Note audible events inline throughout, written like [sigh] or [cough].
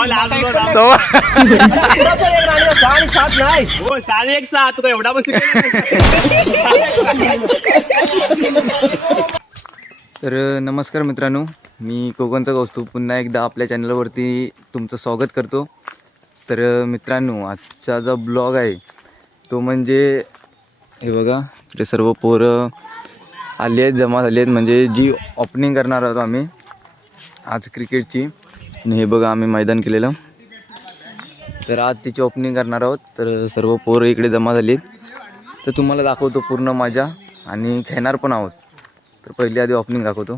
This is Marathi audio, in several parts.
तो सहा आणि सात नाही हो साडे एक सहा तुला एवढा पण तर नमस्कार मित्रांनो. मी कोकणचा कौस्तुभ पुन्हा एकदा आपल्या चॅनलवरती तुमचं स्वागत करतो. तर मित्रांनो आजचा जो ब्लॉग आहे तो म्हणजे हे बघा इकडे सर्व पोरं आली आहेत जमा झाली आहेत. म्हणजे जी ओपनिंग करणार आहोत आम्ही आज क्रिकेटची. आणि हे बघा आम्ही मैदान केलेलं. तर आज तिची ओपनिंग करणार आहोत. तर सर्व पोरं इकडे जमा झाली आहेत तर तुम्हाला दाखवतो पूर्ण मजा आणि खेळणार पण आहोत. तर पहिली आधी ओपनिंग दाखवतो.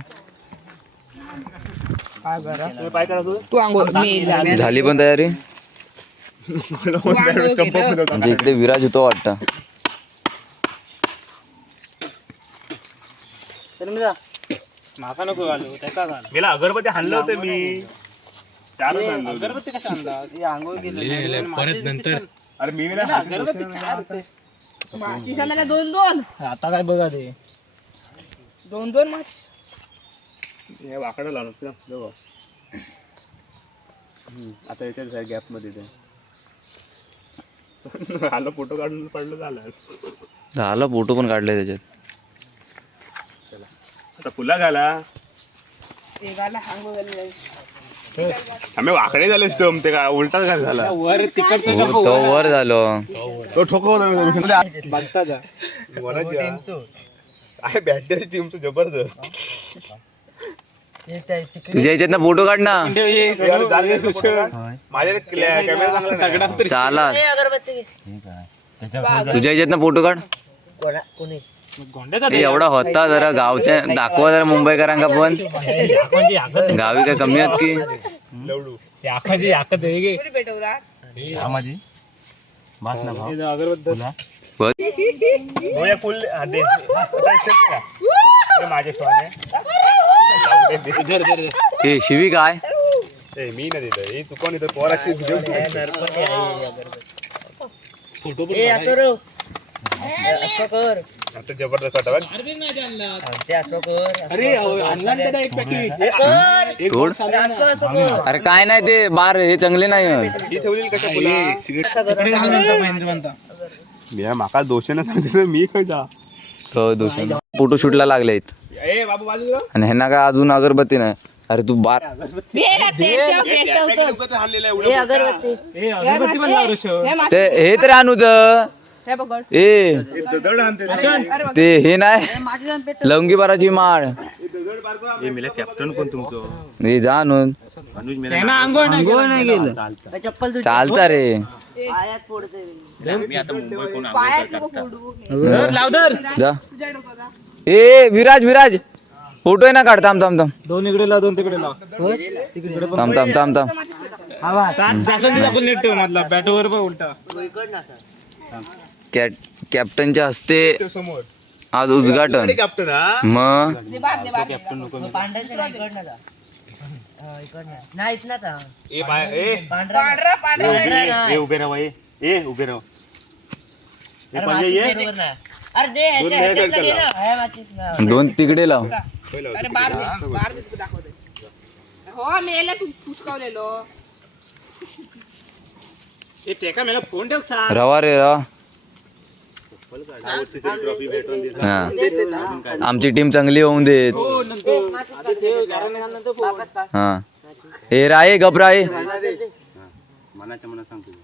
तू आंघोळ मी झाली पण तयारी? म्हणजे इकडे विराज होतो वाटतं. माका नको घालू त्याका घाल. मला अगरबत्ती आणलं होतं मी. चारच आणलं अगरबत्ती कसं आणला परत नंतर. अरे मी अगरबत्ती चार माशीच्या मला दोन दोन. आता काय बघा ते. दोन दोन माशी हे वाकडं लावलं जवळ. आता याच्यात गॅपमध्ये ते. [laughs] आलं फोटो काढून पडलं झालं. झाला फोटो पण काढले त्याच्यात. आता पुला घाला. एकाला आंघोळ घालून आम्ही वाकडे झाले स्टोम ते का उलटाच घाल झाला वर हो, तो वर. झालो. तो ठोकवला आहे बॅटरी टीमचं जबरदस्त. तुझ्या याच्यात फोटो काढ ना. माझ्या कॅमेरा चांगला नाही. चाला तुझ्या याच्यात फोटो काढ. एवढा होता जरा गावच्या दाखवा जरा मुंबईकरांका पण. गावी काय कमी आहेत की? हा? हे शिवी काय? ए मी नाही दिलं हे चुकवून इथं पोराशी video आता जबरदस्त वाटा बघ. सोड. अरे काय नाही ते बार हे चांगले नाही. ही ठेवलेली कशा फुला? मी माका दोषानं सांगते मी खायचा तो दोषी फोटो शूटला लागले ए बाबू बाजू आणि ह्यांना काय अजून अगरबत्ती नाही. अरे तू बार. हे ना तेच्या पेटवतो ते हे तर पकड ए. ते हे नाही. लवंगी बाराची माळ. ए मिला कॅप्टन कोण तुमचं? हे जा आणून अनुज मेरा चालता. रे. जा. ए विराज विराज. फोटो आहे ना काढ थांब थांब थांब. दोन इकडे लाव दोन तिकडे लाव. थांब थांब थांब थांब. आपण नेट ठेव मधला. बॅटवर पण उलटा. कॅ कॅप्टनच्या हस्ते समोर. आज उद्घाटन. कॅप्टन हा? मग ए बाय ए. पांढरा पांढरा ए उभे राहा ए ए उभे राहा. पहिले ये. दोन तिकडे लाव. अरे बार दे बार दे तुला दाखवते. हो मी याला तू पुचकावलेलो. ए टेका मला फोन ठेव रवा रे रवा. आमची टीम चांगली होऊन देत हा. हे राये घबराये मनाच्या मनात सांग तुझं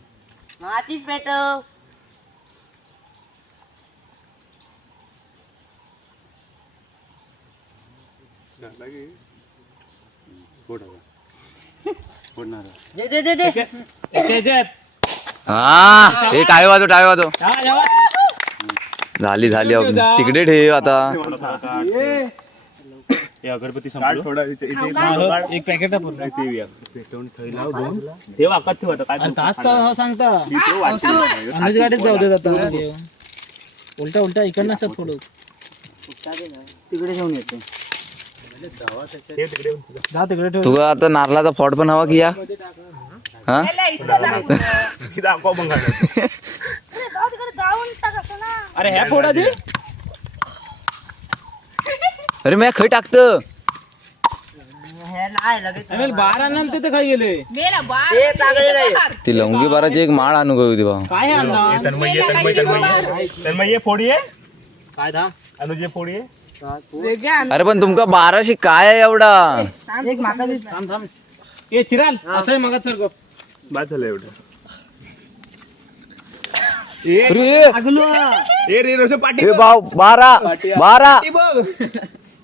हा हे टाळे वाजव टाळे वाजव. झाली झाली. opening. तिकडे ठेव आता. हे अगरबत्ती संपलो. एक पॅकेट ठेव गाडीत जाऊ देत आता. उलटा उलटा इकडनं असतात फोटो तिकडे घेऊन येतो. तुला आता नारळाचा फॉट पण हवा की या? हा? दाखव. मग अरे ह्या फोडा दे. अरे मी खै टाकत. अनिल बारा नंतर ते काय गेले मेला बार ती लवंगी बाराची एक माळ आणू गई होती बा. काय आणला? तन्मय फोडी काय था अनुज ये फोडी अरे पण तुमका बाराशे काय आहे एवढा? थांब. थांब ए चिराल असं आहे मग सर गप. बाद झालं एवढं. अरे ए. रे रोशन पाटी ए भाऊ बारा बारा.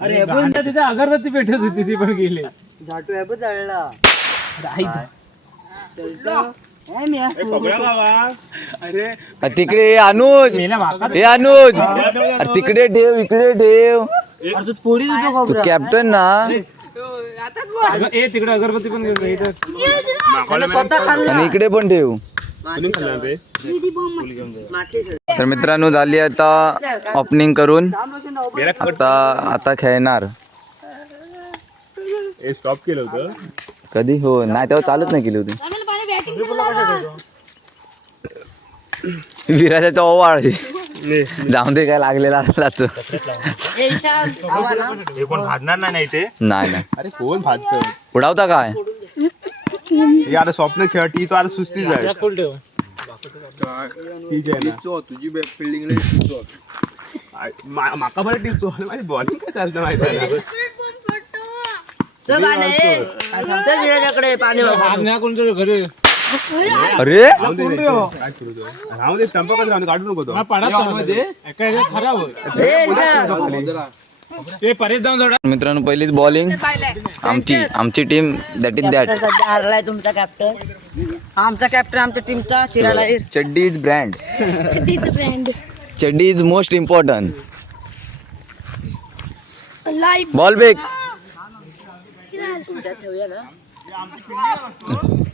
अरे तिथे अगरबत्ती पेटत होती ती पण गेली. अरे अ, तिकडे ए, अनुज. हे अनुज अरे तिकडे ठेव इकडे ठेव. तू कॅप्टन ना. आताच बोल. ए तिकडे अगरबत्ती पण घेऊन जा इथं. मागवलं आणि इकडे पण ठेव. कोणी खाल्लं ते तर मित्रांनो झाली आता ओपनिंग करून. आता आता खेळणार. ए स्टॉप केलं होतं. कधी? हो नाही तेव्हा चालत नाही केली होती. विराजाचा ओवाळ जाऊन दे काय लागलेला असला हे? कोण भाजणार नाही ते नाही नाही. अरे कोण भाजत उडावता काय? हे आता स्वप्न खेळ टी तो आता सुस्तीच आहे या खोल ठेव ठीक आहे ना. तुझी फिल्डिंग माका बरं टिपतो माझी बॉलिंग काय चालतं माहिती घरी. अरे राहून दे? राहून काढू नको तो हा, परेश जाऊन जोडा मित्रांनो पहिलीच बॉलिंग आमची आमची टीम दॅट इज दॅट सध्या हरलाय तुमचा कॅप्टन आमचा कॅप्टन आमच्या टीमचा चिराला चड्डी इज ब्रँड चड्डी is most important ball back ठेवूया ना? [laughs]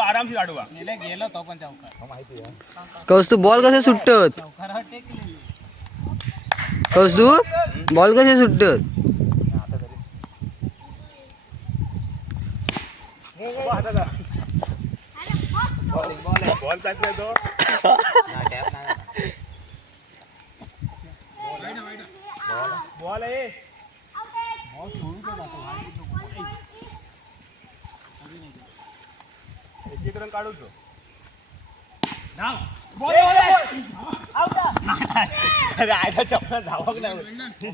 आरामशीर आडवा गेलो तो पण चौकार कौस्तू बॉल कसे सुटत कौस्तू बॉल कसे सुटत बॉल टाकलाय तो बॉल आहे. एकीकडून काढू तो अरे आयला चपला धावक नाही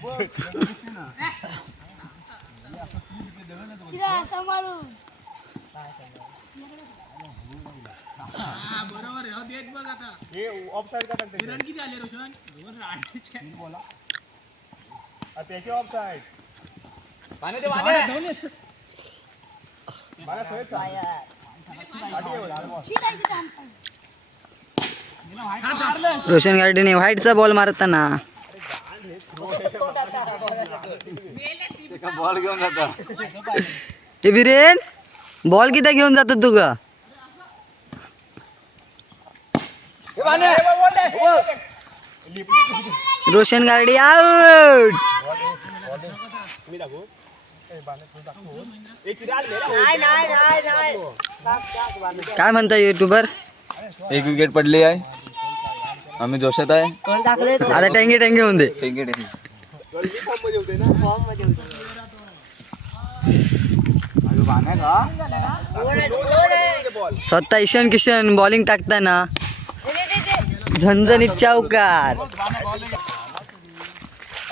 हे ऑफ साईड रोशन बोला गार्डीने व्हाईटचा बॉल मारताना. ते विरेन बॉल किती घेऊन जातो तू ग? रोशन गार्डी आउट काय म्हणता युट्यूबर एक विकेट पडली आहे. आम्ही जोशात आहे. आता टेंगे टेंगे होऊन दे. टेंगे टेंगे. स्वतः ईशान किशन बॉलिंग टाकताना झणझणीत चौकार.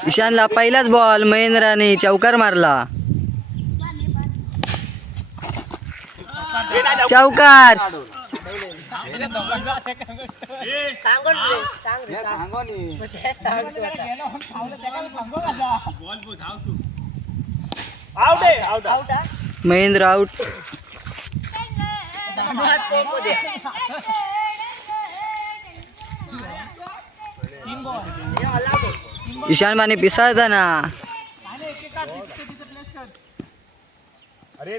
ईशानला पहिलाच बॉल महेंद्राने चौकार मारला. चौकार। आउट आहे आउट महेंद्र आउट ईशान माने पिसाळता ना। अरे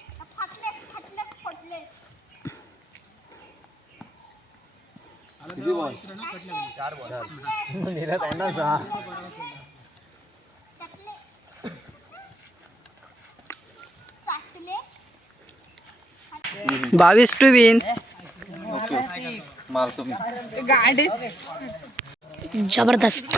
किती बॉल निरात आहे ना सहा बावीस टू विन मारतो मी. गाडी जबरदस्त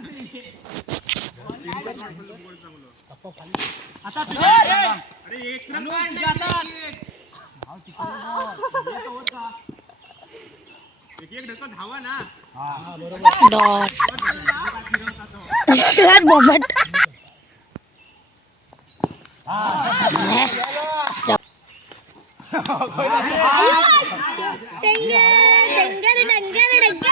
धावा ना बोबट डंगर डंगर डंगर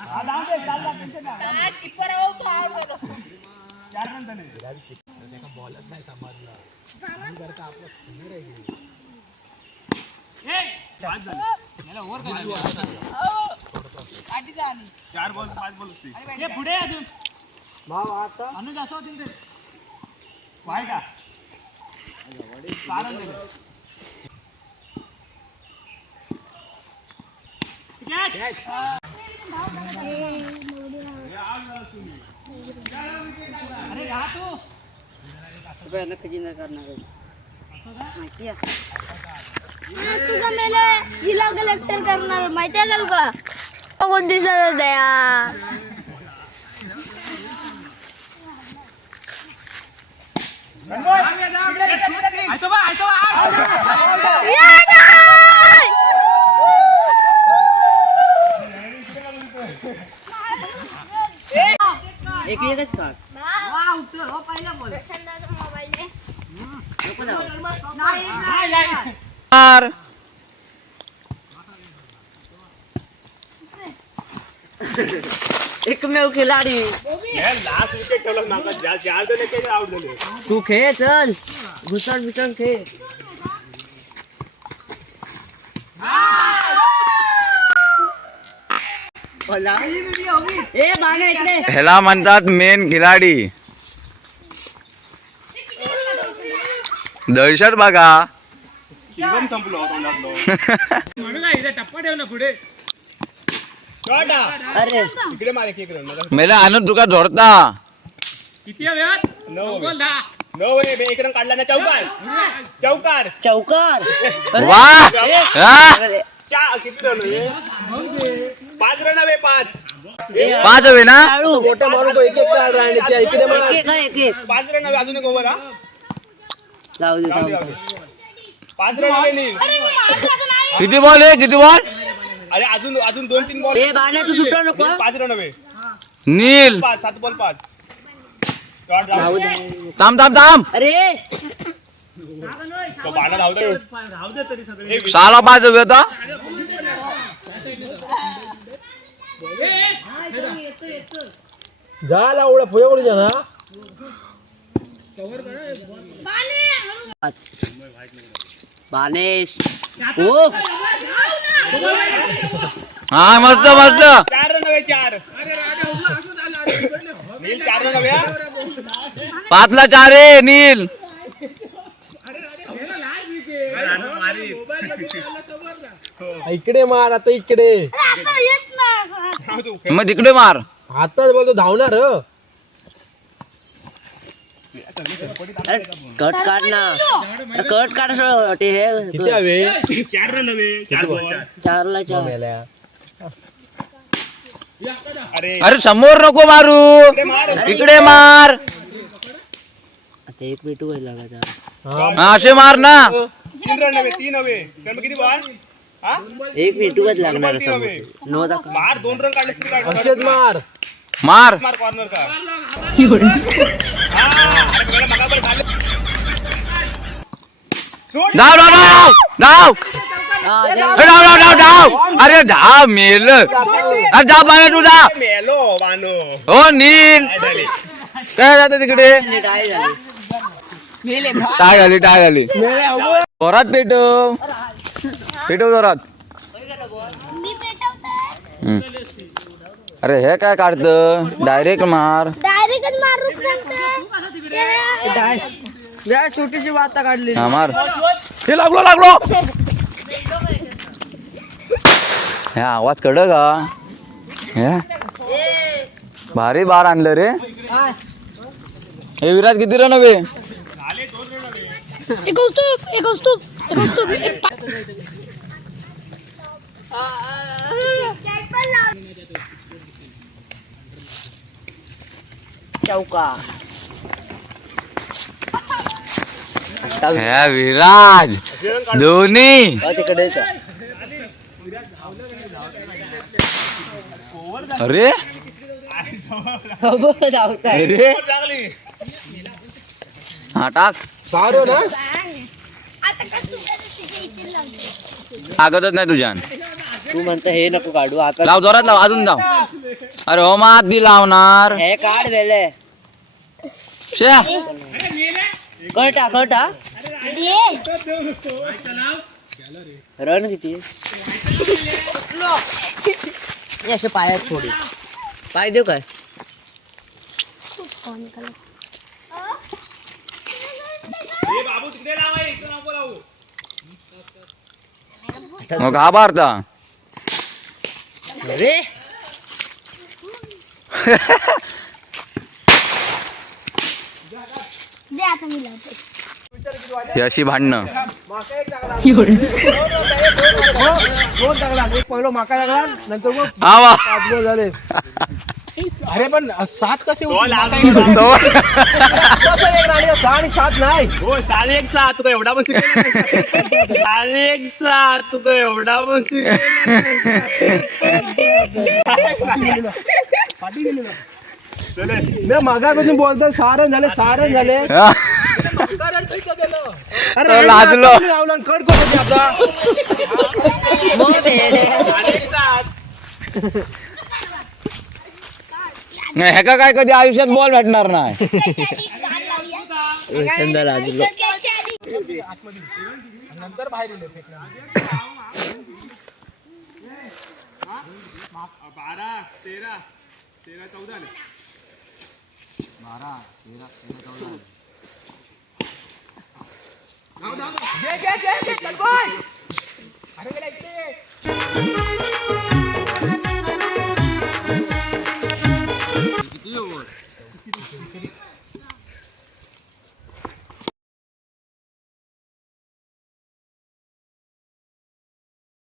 झाले वीस रन हवे अरे एक रन एक अनुज अनुज आता तिथे पडलं चार बॉल पाच बॉल असते पुढे अजून अनुज असं होतील ते वाय का कारण दिलं. अरे या तू तुझा मेला जिल्हा कलेक्टर करणार माहिती आहे का कोण दिसत यार आयतो बा आयतो बा एकच काढ मार एकमेव खिलाडी। लास्ट विकेट ठेवलं मागा ज्या चार जण केले आउट झाले तू खेळ चल। घुसण बिसण खेळ बोला. ए बाणे इकडे ह्याला म्हणतात मेन खिलाडी. दहशत बघा. मला आणून तुका झोडता किती काढला ना चौकार. चौकार. चौकार. वा! हा? अरे, चा किती रन आहे पाच रन हवे पाच. पाच हवे ना. मोठे मारून तो एक एक काढ इकडे एक एक एक एक पाच रन हवे अजून एक ओव्हर हा. जाऊ दे जाऊ जाऊ दे, दे जाऊ दे. पाच रन हवे नील किती बॉल आहे? किती बॉल अरे अजून अजून दोन तीन बॉल ए तू सुटू नको हा. पाच रन हवे. नील. पाच सात बॉल पाच. जाऊ दे. थांब थांब थांब. अरे. साला पाच आता. जा लावडा पुढे कोणी जाना बानेश ओ हा. मस्त मस्त. चार चार. नील चार रन हवे हा? पाचला चार आहे नील. इकडे मार आता इकडे. आता येत नाही मग तिकडे मार. आताच बोलतो धावणार ह. अरे कट काढ ना. अरे कट काढ सर ते हे. किती हवे? चार रन हवे. चार बॉल चारला चार. मेल्या. अरे. अरे समोर नको मारू. इकडे मार आता एक मिनिट व्हायला हा. हा, असे मार ना. तीन रन हवे तीन हवे. किती बॉल एक मिनिट उगाच लागणार समोर नऊ दाखव मार दोन रन काढले तरी काढ असेच मार मार मार कॉर्नर का हा अरे बघा, मगापर्यंत झाले. सोड. धाव धाव धाव धाव हा, ए, धाव धाव धाव धाव अरे धाव मेल अरे धाव पाण्या तू जा मेलो बानो हो नील काय झाले काय जातं तिकडे मिनिट आहे झाली. मेले भा टाय झाली टाय झाली जोरात पेटव पेटव हम्म. अरे हे काय काढत? डायरेक्ट मार. डायरेक्ट छोटीशी वाता काढली हा मार. हे लागलो लागलो. हे आवाज कड का हे? भारी बार आणलं रे. हे विराज किती रन हवे? एक वस्तू एक वस्तू एक वस्तू एक पा- चौका. हे विराज धोनी. तिकडेच अरे? अरे? हा टाक. सारो ना? लागतच नाही तुझ्या तू म्हणता हे नको काढू आता लाव जोरात लाव अजून लाव. अरे हो मात दी लावणार. हे काढ वेले. श्या. कटा ये रन किती? हे असे पाय आहेत थोडी. पाय देऊ काय? मग भारता अरे. दे आता मी लावतो. ही अशी भांडणं. दोन टाकला एक पहिलं माका लागला नंतर झाले. [laughs] अरे पण सात कसे उठले? लाग तो- कसं एक राणी सहा आणि सात नाही हो साडे एक सहा तुका एवढा पण शिकवला साडे एक सहा तुका एवढा पण चले मी मागापासून बोलतो सहा रन झाले सहा रन झाले. तो लाजलो. लावला कट करू आता मग हे साडे एक सात नाही ह्याका काय कधी आयुष्यात बॉल भेटणार नाही आधी गाडी लावूया. चंदा लाजलो नंतर बाहेर. बारा तेरा तेरा चौदा. अरे.